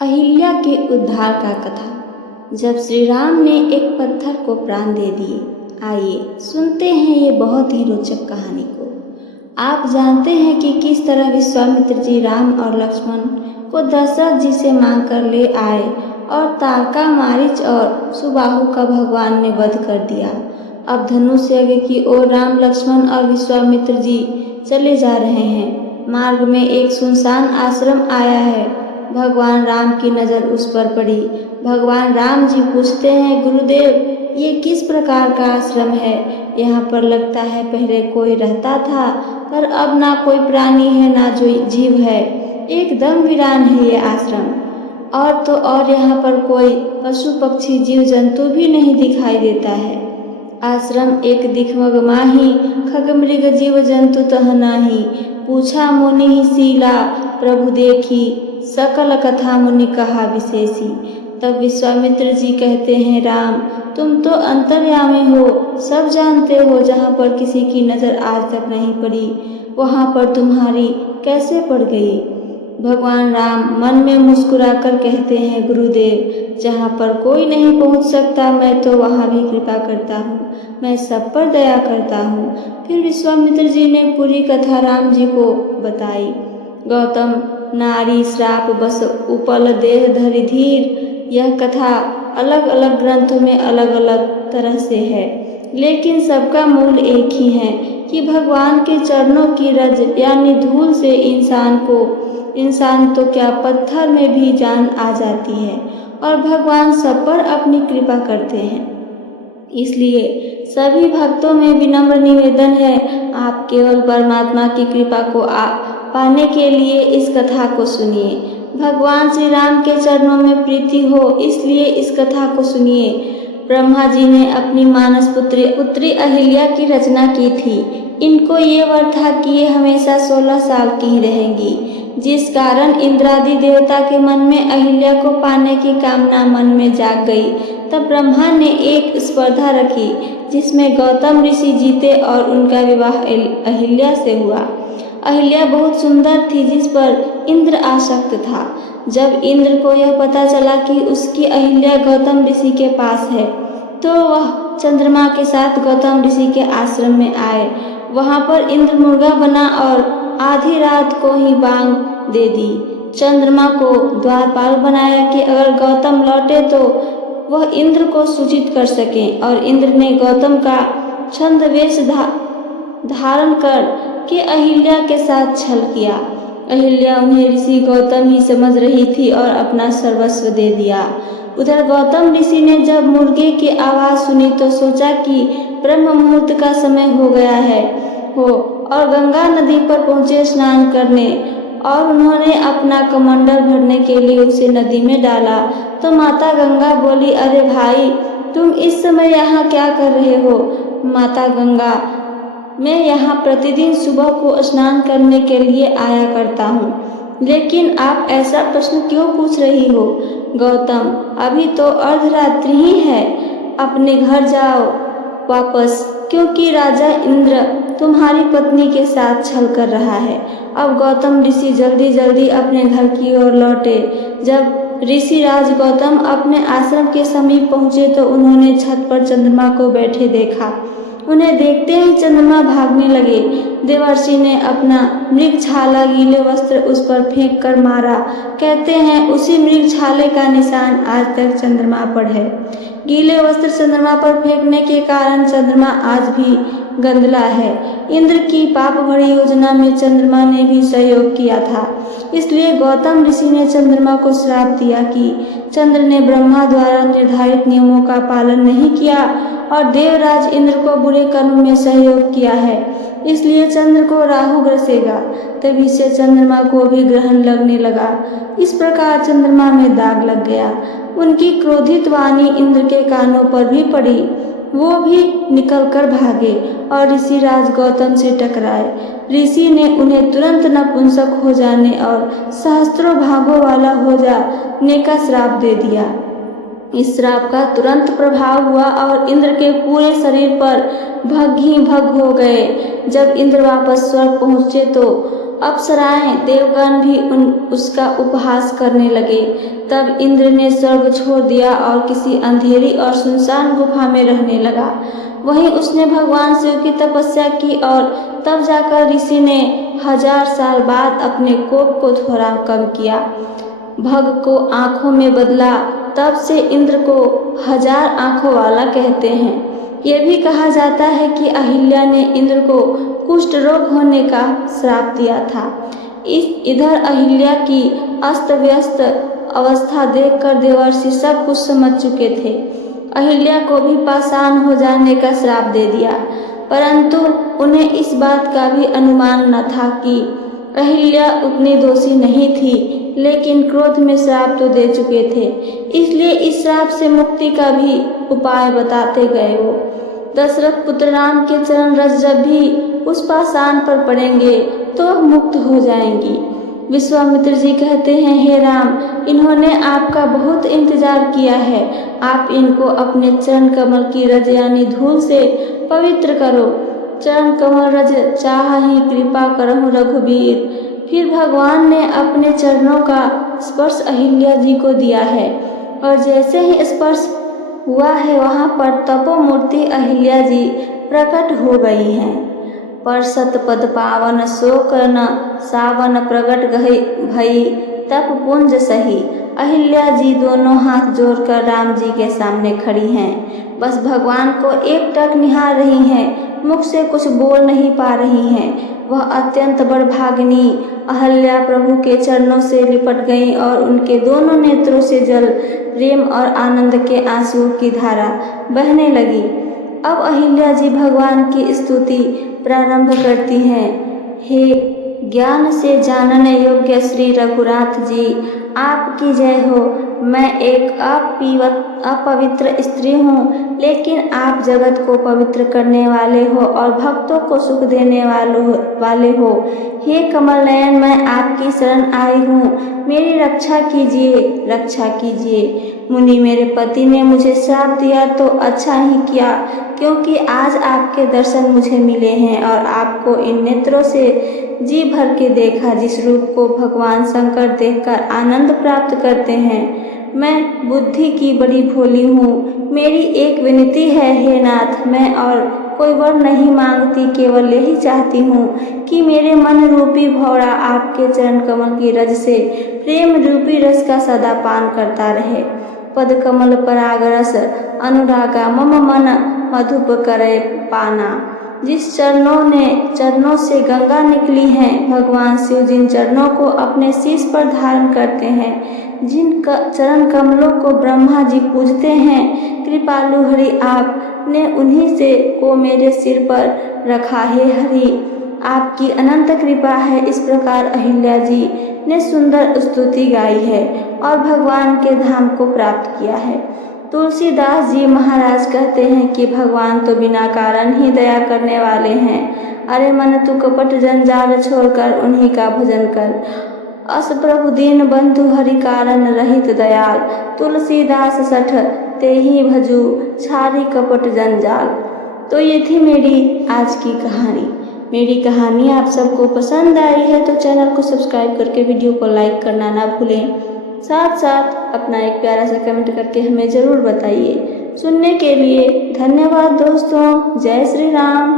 अहिल्या के उद्धार का कथा। जब श्री राम ने एक पत्थर को प्राण दे दिए। आइए सुनते हैं ये बहुत ही रोचक कहानी को। आप जानते हैं कि किस तरह विश्वामित्र जी राम और लक्ष्मण को दशरथ जी से मांग कर ले आए और तारका, मारीच और सुबाहु का भगवान ने वध कर दिया। अब धनुष यज्ञ की ओर राम, लक्ष्मण और विश्वामित्र जी चले जा रहे हैं। मार्ग में एक सुनसान आश्रम आया है। भगवान राम की नज़र उस पर पड़ी। भगवान राम जी पूछते हैं, गुरुदेव ये किस प्रकार का आश्रम है? यहाँ पर लगता है पहले कोई रहता था, पर अब ना कोई प्राणी है ना जो जीव है। एकदम वीरान है ये आश्रम। और तो और यहाँ पर कोई पशु पक्षी जीव जंतु भी नहीं दिखाई देता है। आश्रम एक दिखमगमाही, खगमृग जीव जंतु तह नाही। पूछा मुनि ही शीला, प्रभु देखी, सकल कथा मुनि कहा विशेषी। तब विश्वामित्र जी कहते हैं, राम तुम तो अंतर्यामी हो, सब जानते हो। जहाँ पर किसी की नज़र आज तक नहीं पड़ी, वहाँ पर तुम्हारी कैसे पड़ गई? भगवान राम मन में मुस्कुराकर कहते हैं, गुरुदेव जहाँ पर कोई नहीं पहुँच सकता, मैं तो वहाँ भी कृपा करता हूँ। मैं सब पर दया करता हूँ। फिर विश्वामित्र जी ने पूरी कथा राम जी को बताई। गौतम नारी श्राप बस उपल देह धरि धीर। यह कथा अलग अलग ग्रंथों में अलग अलग तरह से है, लेकिन सबका मूल एक ही है कि भगवान के चरणों की रज यानी धूल से इंसान तो क्या पत्थर में भी जान आ जाती है और भगवान सब पर अपनी कृपा करते हैं। इसलिए सभी भक्तों में विनम्र निवेदन है, आप केवल परमात्मा की कृपा को पाने के लिए इस कथा को सुनिए। भगवान श्री राम के चरणों में प्रीति हो, इसलिए इस कथा को सुनिए। ब्रह्मा जी ने अपनी मानस पुत्री अहिल्या की रचना की थी। इनको ये वर था कि ये हमेशा 16 साल की ही रहेंगी, जिस कारण इंद्रादि देवता के मन में अहिल्या को पाने की कामना मन में जाग गई। तब ब्रह्मा ने एक स्पर्धा रखी, जिसमें गौतम ऋषि जीते और उनका विवाह अहिल्या से हुआ। अहिल्या बहुत सुंदर थी, जिस पर इंद्र आसक्त था। जब इंद्र को यह पता चला कि उसकी अहिल्या गौतम ऋषि के पास है, तो वह चंद्रमा के साथ गौतम ऋषि के आश्रम में आए। वहाँ पर इंद्र मुर्गा बना और आधी रात को ही बांग दे दी। चंद्रमा को द्वारपाल बनाया कि अगर गौतम लौटे तो वह इंद्र को सूचित कर सकें, और इंद्र ने गौतम का छद्मवेश धारण कर के अहिल्या के साथ छल किया। अहिल्या उन्हें ऋषि गौतम ही समझ रही थी और अपना सर्वस्व दे दिया। उधर गौतम ऋषि ने जब मुर्गे की आवाज़ सुनी तो सोचा कि ब्रह्म मुहूर्त का समय हो गया है और गंगा नदी पर पहुँचे स्नान करने, और उन्होंने अपना कमंडल भरने के लिए उसे नदी में डाला। तो माता गंगा बोली, अरे भाई तुम इस समय यहाँ क्या कर रहे हो? माता गंगा, मैं यहाँ प्रतिदिन सुबह को स्नान करने के लिए आया करता हूँ, लेकिन आप ऐसा प्रश्न क्यों पूछ रही हो? गौतम, अभी तो अर्धरात्रि ही है, अपने घर जाओ वापस, क्योंकि राजा इंद्र तुम्हारी पत्नी के साथ छल कर रहा है। अब गौतम ऋषि जल्दी जल्दी अपने घर की ओर लौटे। जब ऋषि राज गौतम अपने आश्रम के समीप पहुँचे तो उन्होंने छत पर चंद्रमा को बैठे देखा। उन्हें देखते ही चंद्रमा भागने लगे। देवर्षि ने अपना मृगछाला गीले वस्त्र उस पर फेंक कर मारा। कहते हैं उसी मृगछाले का निशान आज तक चंद्रमा पर है। गीले वस्त्र चंद्रमा पर फेंकने के कारण चंद्रमा आज भी गंदला है। इंद्र की पाप भरी योजना में चंद्रमा ने भी सहयोग किया था। इसलिए गौतम ऋषि ने चंद्रमा को श्राप दिया कि चंद्र ने ब्रह्मा द्वारा निर्धारित नियमों का पालन नहीं किया और देवराज इंद्र को बुरे कर्म में सहयोग किया है, इसलिए चंद्र को राहु ग्रसेगा। तभी से चंद्रमा को भी ग्रहण लगने लगा। इस प्रकार चंद्रमा में दाग लग गया। उनकी क्रोधित वाणी इंद्र के कानों पर भी पड़ी। वो भी निकलकर भागे और ऋषि राज गौतम से टकराए। ऋषि ने उन्हें तुरंत नपुंसक हो जाने और सहस्त्रों भागों वाला हो जाने का श्राप दे दिया। इस श्राप का तुरंत प्रभाव हुआ और इंद्र के पूरे शरीर पर भग ही भग हो गए। जब इंद्र वापस स्वर्ग पहुँचे तो अप्सराएं देवगण भी उसका उपहास करने लगे। तब इंद्र ने स्वर्ग छोड़ दिया और किसी अंधेरी और सुनसान गुफा में रहने लगा। वहीं उसने भगवान शिव की तपस्या की और तब जाकर ऋषि ने 1000 साल बाद अपने कोप को थोड़ा कम किया, भग को आँखों में बदला। तब से इंद्र को 1000 आँखों वाला कहते हैं। ये भी कहा जाता है कि अहिल्या ने इंद्र को कुष्ठ रोग होने का श्राप दिया था। इधर अहिल्या की अस्त व्यस्त अवस्था देखकर देवर्षि सब कुछ समझ चुके थे। अहिल्या को भी पाषाण हो जाने का श्राप दे दिया, परंतु उन्हें इस बात का भी अनुमान न था कि अहिल्या उतनी दोषी नहीं थी, लेकिन क्रोध में श्राप तो दे चुके थे, इसलिए इस श्राप से मुक्ति का भी उपाय बताते गए। वो दशरथ पुत्र राम के चरण रज जब भी उस पाषाण पर पड़ेंगे तो मुक्त हो जाएंगी। विश्वामित्र जी कहते हैं, हे राम, इन्होंने आपका बहुत इंतजार किया है, आप इनको अपने चरण कमल की रज यानी धूल से पवित्र करो। चरण कमल रज चाह ही कृपा करहु रघुबीर। फिर भगवान ने अपने चरणों का स्पर्श अहिल्या जी को दिया है और जैसे ही स्पर्श हुआ है वहाँ पर तपोमूर्ति अहिल्या जी प्रकट हो गई हैं। पर सतपद पावन शोक न सावन प्रगट भई तप पुंज सही। अहिल्या जी दोनों हाथ जोड़कर राम जी के सामने खड़ी हैं, बस भगवान को एकटक निहार रही हैं, मुख से कुछ बोल नहीं पा रही हैं। वह अत्यंत बड़भागिनी अहिल्या प्रभु के चरणों से लिपट गईं और उनके दोनों नेत्रों से जल प्रेम और आनंद के आंसुओं की धारा बहने लगी। अब अहिल्या जी भगवान की स्तुति प्रारंभ करती हैं। हे ज्ञान से जानने योग्य श्री रघुनाथ जी, आपकी जय हो। मैं एक अपवित्र स्त्री हूँ, लेकिन आप जगत को पवित्र करने वाले हो और भक्तों को सुख देने वाले हो। हे कमल नयन, मैं आपकी शरण आई हूँ, मेरी रक्षा कीजिए, रक्षा कीजिए। मुनि, मेरे पति ने मुझे श्राप दिया तो अच्छा ही किया, क्योंकि आज आपके दर्शन मुझे मिले हैं और आपको इन नेत्रों से जी भर के देखा, जिस रूप को भगवान शंकर देखकर आनंद प्राप्त करते हैं। मैं बुद्धि की बड़ी भोली हूँ, मेरी एक विनती है हे नाथ, मैं और कोई वर नहीं मांगती, केवल यही चाहती हूँ कि मेरे मन रूपी भौरा आपके चरण कमल की रज से प्रेम रूपी रस का सदा पान करता रहे। पद कमल पराग रस अनुरागा मम मन मधुप करे पाना। जिस चरणों से गंगा निकली है, भगवान शिव जिन चरणों को अपने शीश पर धारण करते हैं, जिन चरण कमलों को ब्रह्मा जी पूजते हैं, कृपालु हरि आपने उन्हीं से को मेरे सिर पर रखा है। हरि, आपकी अनंत कृपा है। इस प्रकार अहिल्या जी ने सुंदर स्तुति गाई है और भगवान के धाम को प्राप्त किया है। तुलसीदास जी महाराज कहते हैं कि भगवान तो बिना कारण ही दया करने वाले हैं। अरे मन तू कपट जंजाल छोड़कर उन्हीं का भजन कर। अस प्रभु दीन बंधु हरि कारण रहित दयाल। तुलसीदास सठ ते ही भजू छारी कपट जंजाल। तो ये थी मेरी आज की कहानी। मेरी कहानी आप सबको पसंद आई है तो चैनल को सब्सक्राइब करके वीडियो को लाइक करना ना भूलें। साथ साथ अपना एक प्यारा सा कमेंट करके हमें ज़रूर बताइए। सुनने के लिए धन्यवाद दोस्तों। जय श्री राम।